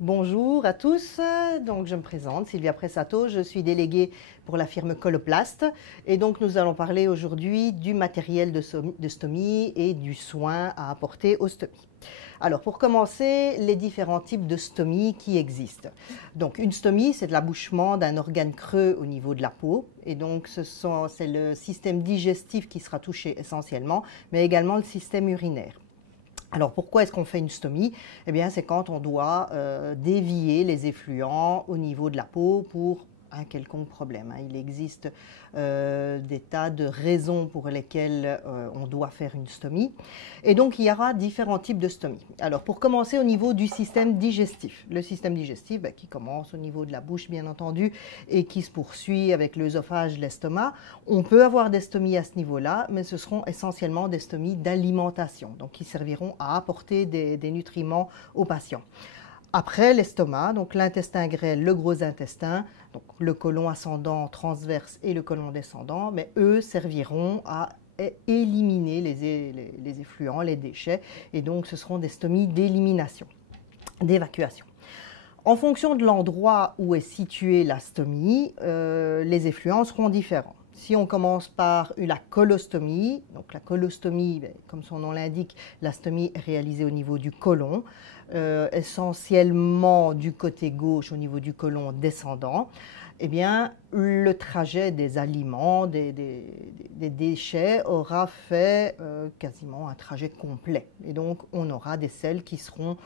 Bonjour à tous, donc je me présente, Sylvia Pressato, je suis déléguée pour la firme Coloplast et donc nous allons parler aujourd'hui du matériel de stomie et du soin à apporter aux stomies. Alors pour commencer, les différents types de stomie qui existent. Donc une stomie, c'est de l'abouchement d'un organe creux au niveau de la peau et donc c'est le système digestif qui sera touché essentiellement, mais également le système urinaire. Alors pourquoi est-ce qu'on fait une stomie? Eh bien c'est quand on doit dévier les effluents au niveau de la peau pour un quelconque problème. Il existe des tas de raisons pour lesquelles on doit faire une stomie. Et donc il y aura différents types de stomies. Alors pour commencer au niveau du système digestif. Le système digestif qui commence au niveau de la bouche bien entendu et qui se poursuit avec l'œsophage, l'estomac. On peut avoir des stomies à ce niveau-là, mais ce seront essentiellement des stomies d'alimentation, donc qui serviront à apporter des nutriments aux patients. Après l'estomac, donc l'intestin grêle, le gros intestin, donc le côlon ascendant, transverse et le côlon descendant, mais eux serviront à éliminer les effluents, les déchets, et donc ce seront des stomies d'élimination, d'évacuation. En fonction de l'endroit où est située la stomie, les effluents seront différents. Si on commence par la colostomie, donc la colostomie, comme son nom l'indique, la stomie est réalisée au niveau du côlon, essentiellement du côté gauche au niveau du côlon descendant. Eh bien, le trajet des aliments, des déchets aura fait quasiment un trajet complet. Et donc, on aura des selles qui seront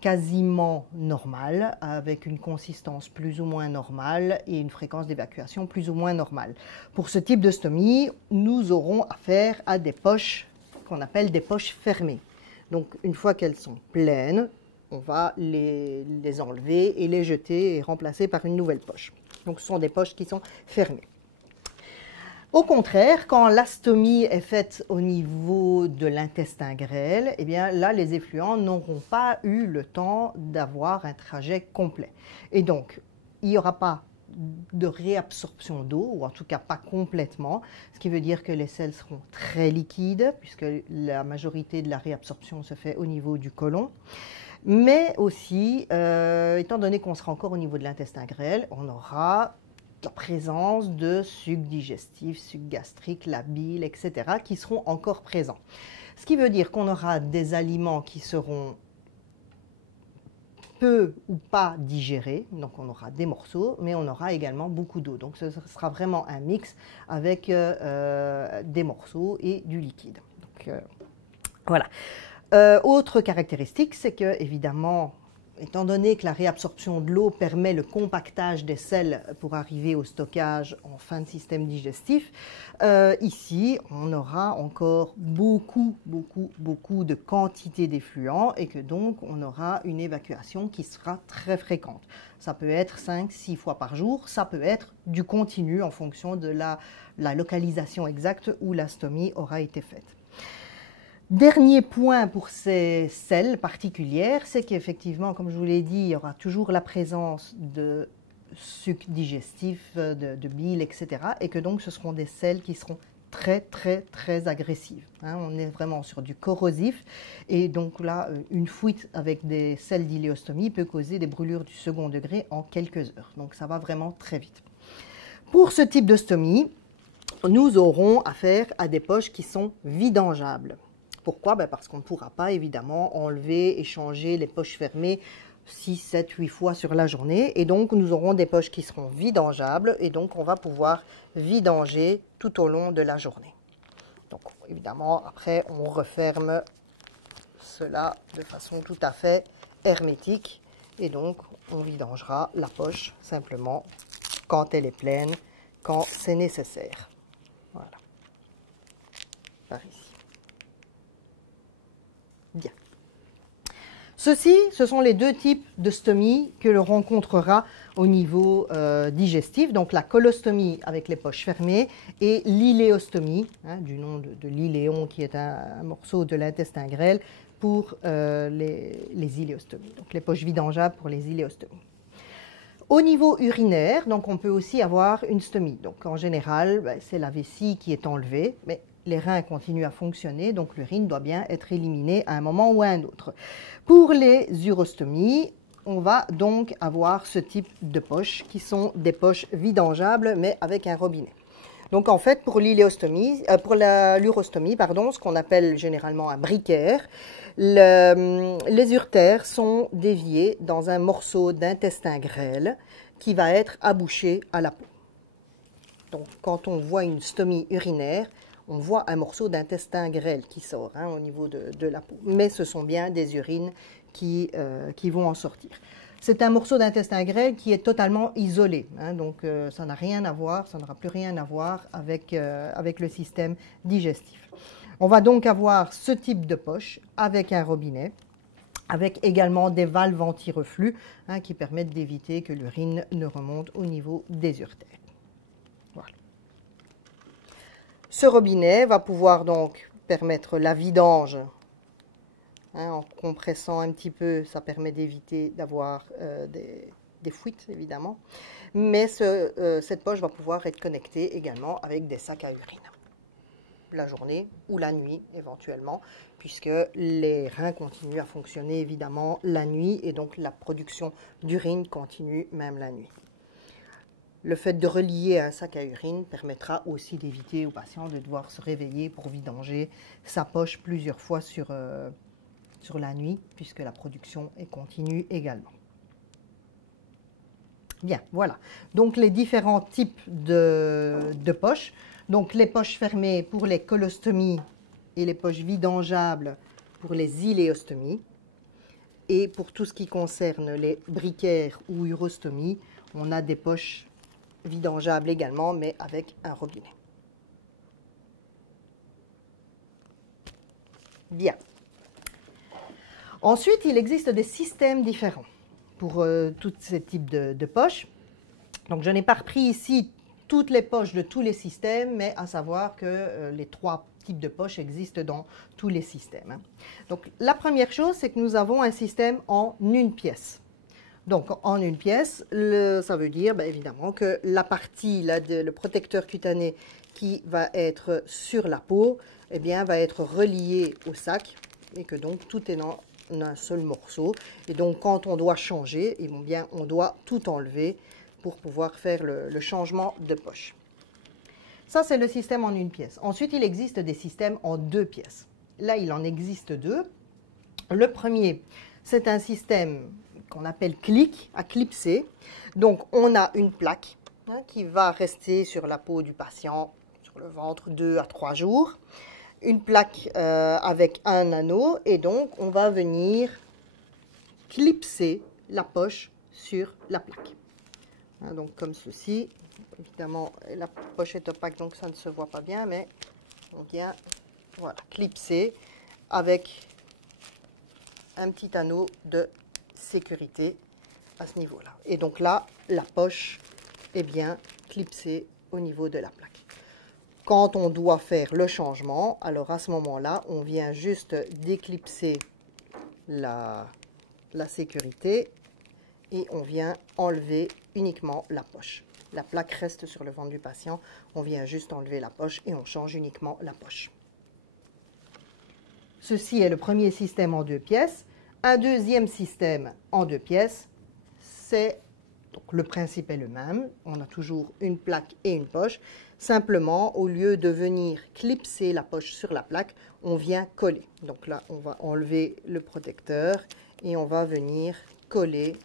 quasiment normale, avec une consistance plus ou moins normale et une fréquence d'évacuation plus ou moins normale. Pour ce type de stomie, nous aurons affaire à des poches qu'on appelle des poches fermées. Donc une fois qu'elles sont pleines, on va les enlever et les jeter et remplacer par une nouvelle poche. Donc ce sont des poches qui sont fermées. Au contraire, quand la stomie est faite au niveau de l'intestin grêle, eh bien là, les effluents n'auront pas eu le temps d'avoir un trajet complet. Et donc, il n'y aura pas de réabsorption d'eau, ou en tout cas pas complètement, ce qui veut dire que les selles seront très liquides, puisque la majorité de la réabsorption se fait au niveau du côlon. Mais aussi, étant donné qu'on sera encore au niveau de l'intestin grêle, on aura la présence de sucs digestifs, sucs gastriques, la bile, etc., qui seront encore présents. Ce qui veut dire qu'on aura des aliments qui seront peu ou pas digérés, donc on aura des morceaux, mais on aura également beaucoup d'eau. Donc ce sera vraiment un mix avec des morceaux et du liquide. Donc, voilà. Autre caractéristique, c'est que, évidemment, étant donné que la réabsorption de l'eau permet le compactage des selles pour arriver au stockage en fin de système digestif, ici, on aura encore beaucoup de quantité d'effluents et que donc on aura une évacuation qui sera très fréquente. Ça peut être 5-6 fois par jour, ça peut être du continu en fonction de la localisation exacte où la stomie aura été faite. Dernier point pour ces selles particulières, c'est qu'effectivement, comme je vous l'ai dit, il y aura toujours la présence de sucs digestifs, de bile, etc. Et que donc ce seront des selles qui seront très agressives. On est vraiment sur du corrosif et donc là, une fuite avec des selles d'iléostomie peut causer des brûlures du second degré en quelques heures. Donc ça va vraiment très vite. Pour ce type de stomie, nous aurons affaire à des poches qui sont vidangeables. Pourquoi? Parce qu'on ne pourra pas évidemment enlever et changer les poches fermées 6, 7, 8 fois sur la journée. Et donc nous aurons des poches qui seront vidangeables et donc on va pouvoir vidanger tout au long de la journée. Donc évidemment après on referme cela de façon tout à fait hermétique et donc on vidangera la poche simplement quand elle est pleine, quand c'est nécessaire. Voilà. Par ici. Bien. Ce sont les deux types de stomie que l'on rencontrera au niveau digestif, donc la colostomie avec les poches fermées et l'iléostomie, du nom de l'iléon qui est un morceau de l'intestin grêle pour les iléostomies, donc les poches vidangeables pour les iléostomies. Au niveau urinaire, donc on peut aussi avoir une stomie. Donc en général, c'est la vessie qui est enlevée, mais les reins continuent à fonctionner, donc l'urine doit bien être éliminée à un moment ou à un autre. Pour les urostomies, on va donc avoir ce type de poches qui sont des poches vidangeables mais avec un robinet. Donc en fait, pour l'urostomie, ce qu'on appelle généralement un briquaire, les uretères sont déviés dans un morceau d'intestin grêle qui va être abouché à la peau. Donc quand on voit une stomie urinaire, on voit un morceau d'intestin grêle qui sort au niveau de la peau. Mais ce sont bien des urines qui vont en sortir. C'est un morceau d'intestin grêle qui est totalement isolé, donc ça n'a rien à voir, ça n'aura plus rien à voir avec le système digestif. On va donc avoir ce type de poche avec un robinet, avec également des valves anti-reflux qui permettent d'éviter que l'urine ne remonte au niveau des uretères. Voilà. Ce robinet va pouvoir donc permettre la vidange. En compressant un petit peu, ça permet d'éviter d'avoir des fuites, évidemment. Mais cette poche va pouvoir être connectée également avec des sacs à urine. La journée ou la nuit, éventuellement, puisque les reins continuent à fonctionner, évidemment, la nuit. Et donc, la production d'urine continue même la nuit. Le fait de relier un sac à urine permettra aussi d'éviter au patient de devoir se réveiller pour vidanger sa poche plusieurs fois sur la nuit, puisque la production est continue également. Bien, voilà. Donc, les différents types de poches. Donc, les poches fermées pour les colostomies et les poches vidangeables pour les iléostomies. Et pour tout ce qui concerne les briquaires ou urostomies, on a des poches vidangeables également, mais avec un robinet. Bien. Ensuite, il existe des systèmes différents pour tous ces types de poches. Donc, je n'ai pas repris ici toutes les poches de tous les systèmes, mais à savoir que les 3 types de poches existent dans tous les systèmes. Donc, la première chose, c'est que nous avons un système en une pièce. Donc, en une pièce, ça veut dire évidemment que la partie, le protecteur cutané qui va être sur la peau, va être relié au sac et que donc tout est dans un seul morceau. Et donc, quand on doit changer, on doit tout enlever pour pouvoir faire le changement de poche. Ça, c'est le système en une pièce. Ensuite, il existe des systèmes en 2 pièces. Là, il en existe 2. Le premier, c'est un système qu'on appelle clic, à clipser. Donc, on a une plaque qui va rester sur la peau du patient, sur le ventre, 2 à 3 jours. Une plaque avec un anneau et donc on va venir clipser la poche sur la plaque. Donc comme ceci, évidemment la poche est opaque donc ça ne se voit pas bien, mais on vient clipser avec un petit anneau de sécurité à ce niveau-là. Et donc là, la poche est bien clipsée au niveau de la plaque. Quand on doit faire le changement, alors à ce moment-là, on vient juste déclipser la sécurité et on vient enlever uniquement la poche. La plaque reste sur le ventre du patient, on vient juste enlever la poche et on change uniquement la poche. Ceci est le premier système en 2 pièces. Un deuxième système en 2 pièces, donc le principe est le même, on a toujours une plaque et une poche. Simplement, au lieu de venir clipser la poche sur la plaque, on vient coller. Donc là, on va enlever le protecteur et on va venir coller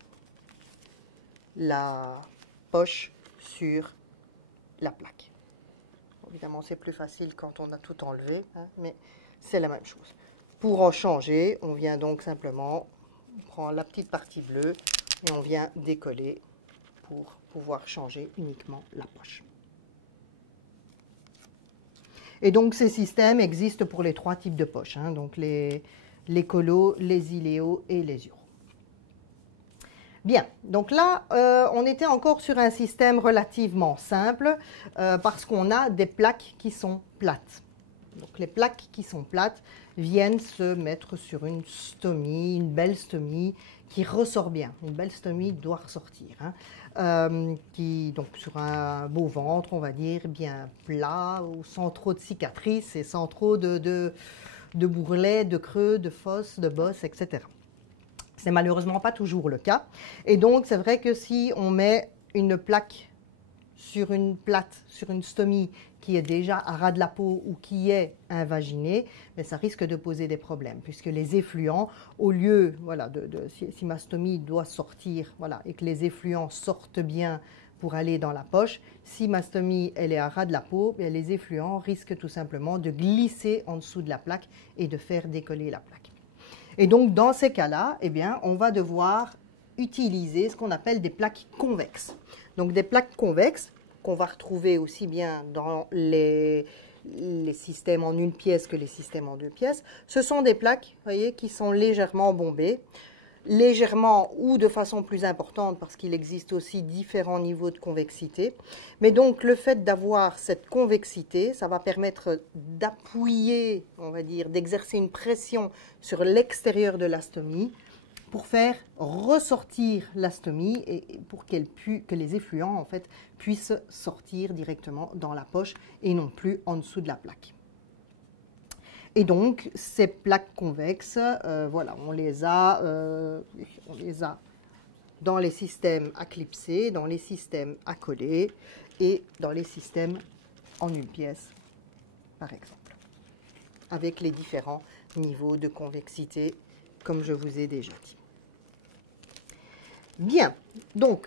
la poche sur la plaque. Évidemment, c'est plus facile quand on a tout enlevé, mais c'est la même chose. Pour en changer, on vient donc simplement prendre la petite partie bleue et on vient décoller pour pouvoir changer uniquement la poche. Et donc, ces systèmes existent pour les 3 types de poches, donc les colos, les iléos et les uros. Bien, donc là, on était encore sur un système relativement simple parce qu'on a des plaques qui sont plates. Donc, les plaques qui sont plates viennent se mettre sur une stomie, une belle stomie qui ressort bien. Une belle stomie doit ressortir. Donc sur un beau ventre, on va dire, bien plat, ou sans trop de cicatrices et sans trop de bourrelets, de creux, de fosses, de bosses, etc. C'est malheureusement pas toujours le cas. Et donc, c'est vrai que si on met une plaque sur une plate, sur une stomie qui est déjà à ras de la peau ou qui est invaginée, mais ça risque de poser des problèmes, puisque les effluents, au lieu, voilà, si ma stomie doit sortir, voilà, et que les effluents sortent bien pour aller dans la poche, si ma stomie elle est à ras de la peau, bien, les effluents risquent tout simplement de glisser en dessous de la plaque et de faire décoller la plaque. Et donc, dans ces cas-là, eh bien, on va devoir utiliser ce qu'on appelle des plaques convexes. Donc, des plaques convexes qu'on va retrouver aussi bien dans les systèmes en une pièce que les systèmes en deux pièces. Ce sont des plaques, voyez, qui sont légèrement bombées, légèrement ou de façon plus importante parce qu'il existe aussi différents niveaux de convexité. Mais donc le fait d'avoir cette convexité, ça va permettre d'appuyer, on va dire, d'exercer une pression sur l'extérieur de la stomie pour faire ressortir la stomie et pour que les effluents en fait puissent sortir directement dans la poche et non plus en dessous de la plaque. Et donc, ces plaques convexes, voilà, on les a dans les systèmes à clipser, dans les systèmes à coller et dans les systèmes en une pièce, par exemple, avec les différents niveaux de convexité, comme je vous ai déjà dit. Bien, donc,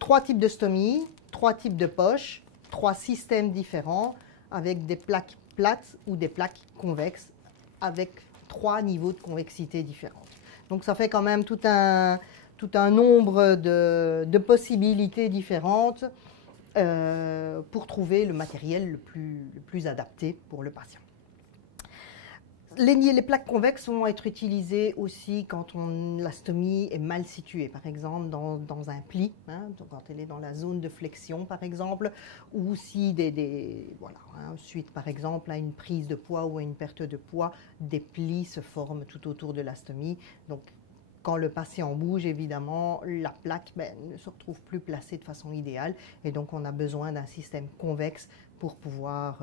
3 types de stomies, 3 types de poches, 3 systèmes différents avec des plaques plates ou des plaques convexes avec 3 niveaux de convexité différents. Donc ça fait quand même tout un nombre de possibilités différentes pour trouver le matériel le plus adapté pour le patient. Les plaques convexes vont être utilisées aussi quand la stomie est mal située, par exemple dans un pli, hein, donc quand elle est dans la zone de flexion par exemple, ou si voilà, hein, suite par exemple à une prise de poids ou à une perte de poids, des plis se forment tout autour de la stomie. Donc quand le patient bouge, évidemment, la plaque ne se retrouve plus placée de façon idéale et donc on a besoin d'un système convexe pour pouvoir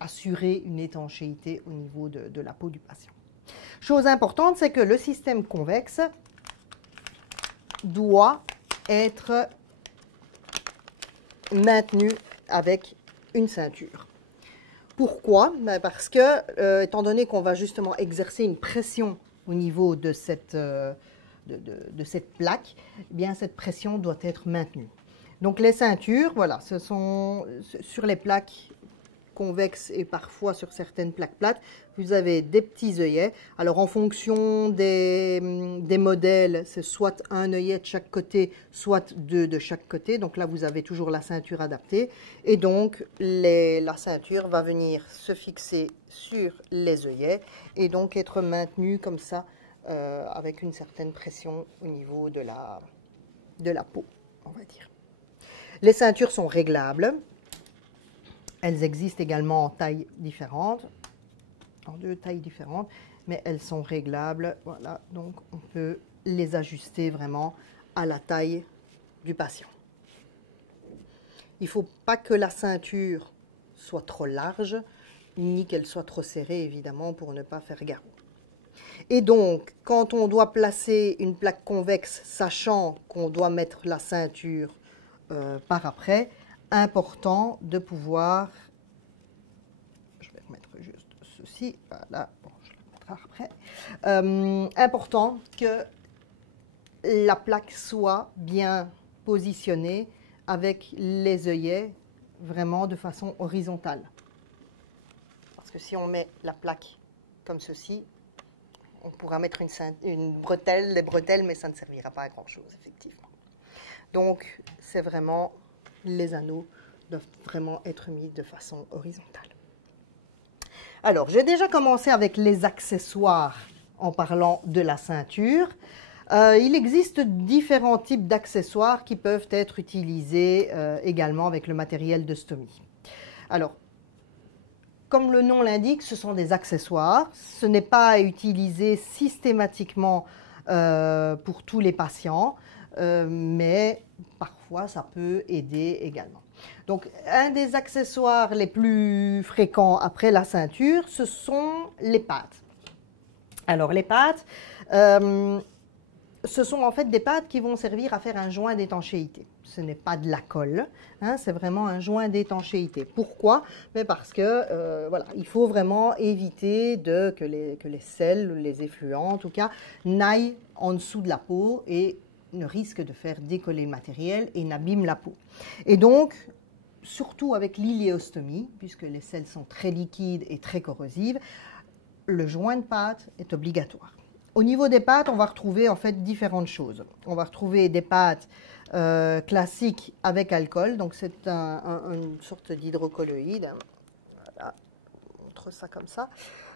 assurer une étanchéité au niveau de la peau du patient. Chose importante, c'est que le système convexe doit être maintenu avec une ceinture. Pourquoi? Parce que, étant donné qu'on va justement exercer une pression au niveau de cette plaque, eh bien, cette pression doit être maintenue. Donc les ceintures, voilà, ce sont sur les plaques convexes et parfois sur certaines plaques plates, vous avez des petits œillets. Alors en fonction des modèles, c'est soit un œillet de chaque côté, soit 2 de chaque côté. Donc là, vous avez toujours la ceinture adaptée. Et donc, la ceinture va venir se fixer sur les œillets et donc être maintenue comme ça, avec une certaine pression au niveau de la peau, on va dire. Les ceintures sont réglables. Elles existent également en tailles différentes, en 2 tailles différentes, mais elles sont réglables. Voilà, donc on peut les ajuster vraiment à la taille du patient. Il ne faut pas que la ceinture soit trop large, ni qu'elle soit trop serrée, évidemment, pour ne pas faire garrot. Et donc, quand on doit placer une plaque convexe, sachant qu'on doit mettre la ceinture par après, important de pouvoir, je vais remettre juste ceci, voilà, bon, je le mettrai après, important que la plaque soit bien positionnée avec les œillets vraiment de façon horizontale. Parce que si on met la plaque comme ceci, on pourra mettre des bretelles, mais ça ne servira pas à grand chose, effectivement. Donc, c'est vraiment, les anneaux doivent vraiment être mis de façon horizontale. Alors, j'ai déjà commencé avec les accessoires en parlant de la ceinture. Il existe différents types d'accessoires qui peuvent être utilisés également avec le matériel de stomie. Alors, comme le nom l'indique, ce sont des accessoires. Ce n'est pas à utiliser systématiquement pour tous les patients, mais parfois ça peut aider également. Donc, un des accessoires les plus fréquents après la ceinture, ce sont les pads. Alors, les pads, Ce sont en fait des pâtes qui vont servir à faire un joint d'étanchéité. Ce n'est pas de la colle, hein, c'est vraiment un joint d'étanchéité. Pourquoi? Mais parce que voilà, il faut vraiment éviter que les sels, les effluents en tout cas, n'aillent en dessous de la peau et ne risquent de faire décoller le matériel et n'abîment la peau. Et donc, surtout avec l'iléostomie, puisque les sels sont très liquides et très corrosifs, le joint de pâte est obligatoire. Au niveau des pâtes, on va retrouver en fait différentes choses. On va retrouver des pâtes classiques avec alcool, donc c'est une sorte d'hydrocolloïde. Voilà, on montre ça comme ça.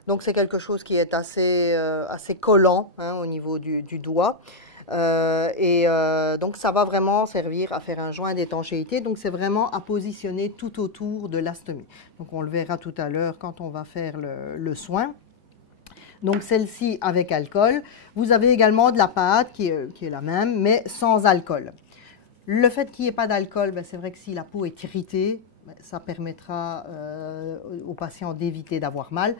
Donc c'est quelque chose qui est assez collant hein, au niveau du doigt. Donc ça va vraiment servir à faire un joint d'étanchéité. Donc c'est vraiment à positionner tout autour de l'astomie. Donc on le verra tout à l'heure quand on va faire le soin. Donc celle-ci avec alcool. Vous avez également de la pâte qui est la même, mais sans alcool. Le fait qu'il n'y ait pas d'alcool, ben, c'est vrai que si la peau est irritée, ben, ça permettra aux patients d'éviter d'avoir mal.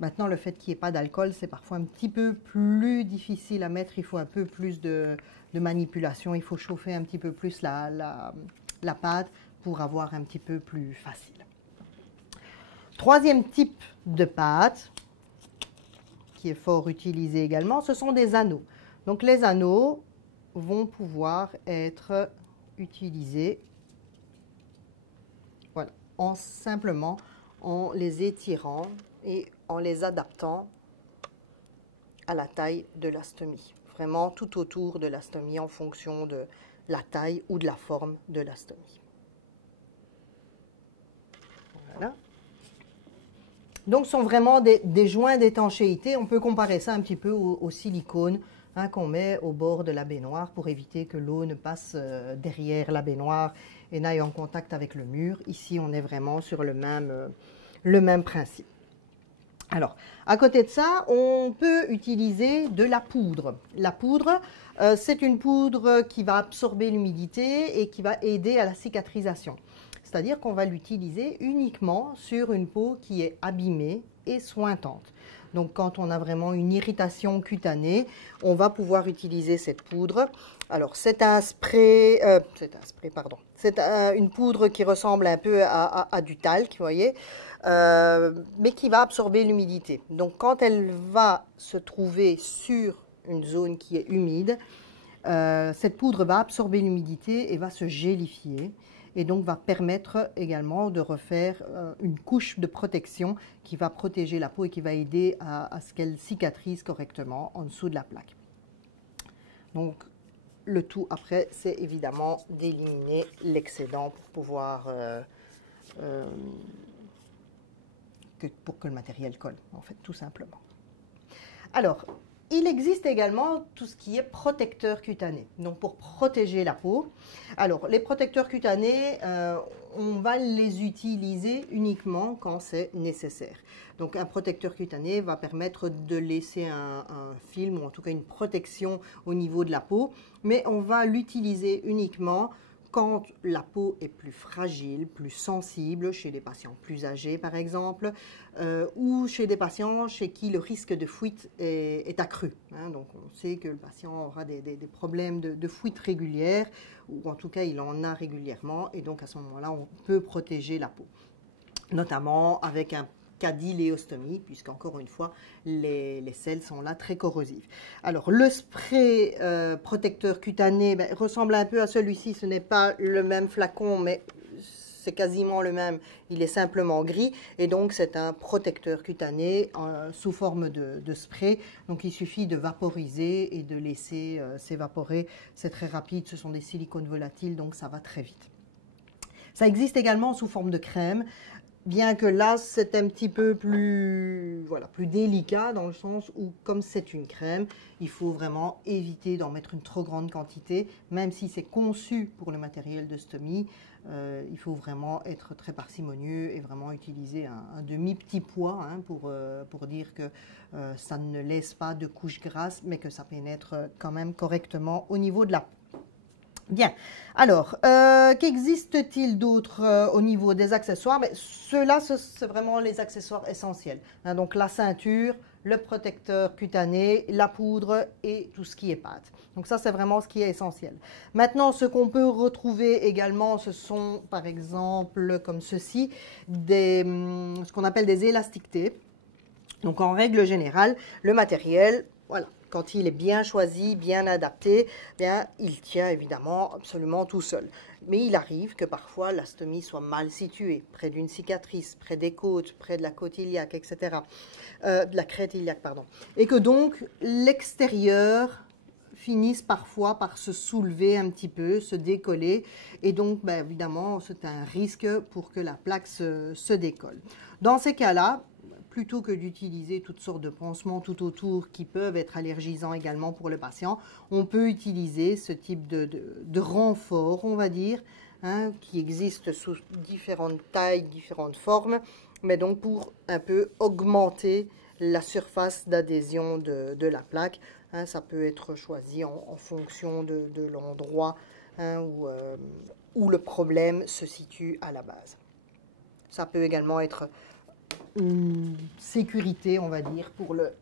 Maintenant, le fait qu'il n'y ait pas d'alcool, c'est parfois un petit peu plus difficile à mettre. Il faut un peu plus de manipulation. Il faut chauffer un petit peu plus la pâte pour avoir un petit peu plus facile. Troisième type de pâte, qui est fort utilisé également, ce sont des anneaux. Donc les anneaux vont pouvoir être utilisés voilà, simplement en les étirant et en les adaptant à la taille de l'astomie. Vraiment tout autour de l'astomie en fonction de la taille ou de la forme de l'astomie. Voilà. Donc, ce sont vraiment des joints d'étanchéité. On peut comparer ça un petit peu au silicone hein, qu'on met au bord de la baignoire pour éviter que l'eau ne passe derrière la baignoire et n'aille en contact avec le mur. Ici, on est vraiment sur le même principe. Alors, à côté de ça, on peut utiliser de la poudre. La poudre, c'est une poudre qui va absorber l'humidité et qui va aider à la cicatrisation. C'est-à-dire qu'on va l'utiliser uniquement sur une peau qui est abîmée et sointante. Donc, quand on a vraiment une irritation cutanée, on va pouvoir utiliser cette poudre. Alors, c'est un spray, c'est une poudre qui ressemble un peu à du talc, vous voyez, mais qui va absorber l'humidité. Donc, quand elle va se trouver sur une zone qui est humide, cette poudre va absorber l'humidité et va se gélifier. Et donc va permettre également de refaire une couche de protection qui va protéger la peau et qui va aider à ce qu'elle cicatrise correctement en dessous de la plaque. Donc le tout après, c'est évidemment d'éliminer l'excédent pour pouvoir pour que le matériel colle, en fait, tout simplement. Alors, il existe également tout ce qui est protecteur cutané, donc pour protéger la peau. Alors, les protecteurs cutanés, on va les utiliser uniquement quand c'est nécessaire. Donc, un protecteur cutané va permettre de laisser un film, ou en tout cas une protection au niveau de la peau, mais on va l'utiliser uniquement quand la peau est plus fragile, plus sensible, chez des patients plus âgés par exemple, ou chez des patients chez qui le risque de fuite est accru. Hein. Donc on sait que le patient aura des problèmes de fuite régulière, ou en tout cas il en a régulièrement, et donc à ce moment-là on peut protéger la peau, notamment avec un cas d'iléostomie, puisqu'encore une fois, les sels sont là très corrosifs. Alors, le spray protecteur cutané ressemble un peu à celui-ci. Ce n'est pas le même flacon, mais c'est quasiment le même. Il est simplement gris. Et donc, c'est un protecteur cutané sous forme de spray. Donc, il suffit de vaporiser et de laisser s'évaporer. C'est très rapide. Ce sont des silicones volatiles, donc ça va très vite. Ça existe également sous forme de crème. Bien que là, c'est un petit peu plus délicat dans le sens où, comme c'est une crème, il faut vraiment éviter d'en mettre une trop grande quantité. Même si c'est conçu pour le matériel de stomie, il faut vraiment être très parcimonieux et vraiment utiliser un demi-petit poids hein, pour dire que ça ne laisse pas de couche grasse, mais que ça pénètre quand même correctement au niveau de la peau. Bien, alors, qu'existe-t-il d'autre au niveau des accessoires? Ceux-là, c'est vraiment les accessoires essentiels. Hein, donc la ceinture, le protecteur cutané, la poudre et tout ce qui est pâte. Donc ça, c'est vraiment ce qui est essentiel. Maintenant, ce qu'on peut retrouver également, ce sont par exemple, comme ceci, ce qu'on appelle des élastiques T. Donc en règle générale, le matériel, voilà, quand il est bien choisi, bien adapté, bien, il tient évidemment absolument tout seul. Mais il arrive que parfois la stomie soit mal située, près d'une cicatrice, près des côtes, près de la côte iliaque, etc. De la crête iliaque, pardon. Et que donc l'extérieur finisse parfois par se soulever un petit peu, se décoller. Et donc, ben, évidemment, c'est un risque pour que la plaque se décolle. Dans ces cas-là, plutôt que d'utiliser toutes sortes de pansements tout autour qui peuvent être allergisants également pour le patient, on peut utiliser ce type de renfort, on va dire, hein, qui existe sous différentes tailles, différentes formes, mais donc pour un peu augmenter la surface d'adhésion de la plaque. Hein, ça peut être choisi en fonction de l'endroit, hein, où le problème se situe à la base. Ça peut également être une sécurité, on va dire, pour le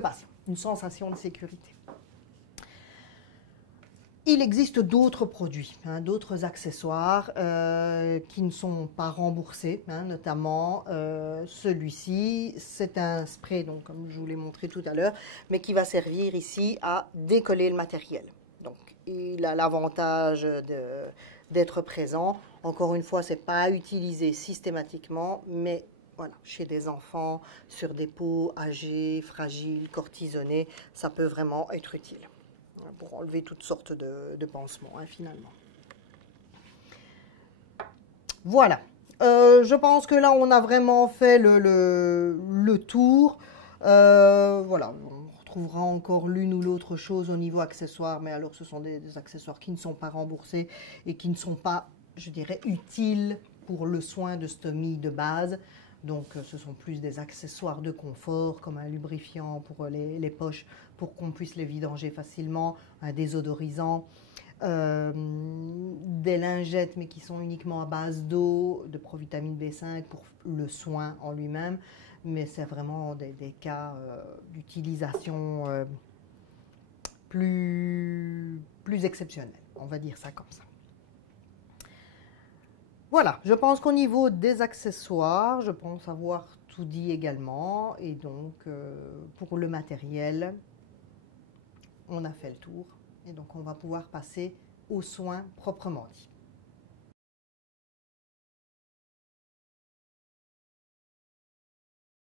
patient, une sensation de sécurité. Il existe d'autres produits, hein, d'autres accessoires qui ne sont pas remboursés, hein, notamment celui-ci, c'est un spray, donc, comme je vous l'ai montré tout à l'heure, mais qui va servir ici à décoller le matériel. Donc, il a l'avantage d'être présent. Encore une fois, ce n'est pas utilisé systématiquement, mais voilà, chez des enfants, sur des peaux âgées, fragiles, cortisonnées, ça peut vraiment être utile pour enlever toutes sortes de pansements, hein, finalement. Voilà. Je pense que là, on a vraiment fait le tour. Voilà, on retrouvera encore l'une ou l'autre chose au niveau accessoires, mais alors ce sont des accessoires qui ne sont pas remboursés et qui ne sont pas, je dirais, utiles pour le soin de stomie de base. Donc, ce sont plus des accessoires de confort, comme un lubrifiant pour les poches, pour qu'on puisse les vidanger facilement, un désodorisant, des lingettes, mais qui sont uniquement à base d'eau, de provitamine B5 pour le soin en lui-même. Mais c'est vraiment des cas d'utilisation plus exceptionnels, on va dire ça comme ça. Voilà, je pense qu'au niveau des accessoires, je pense avoir tout dit également. Et donc, pour le matériel, on a fait le tour. Et donc, on va pouvoir passer aux soins proprement dit.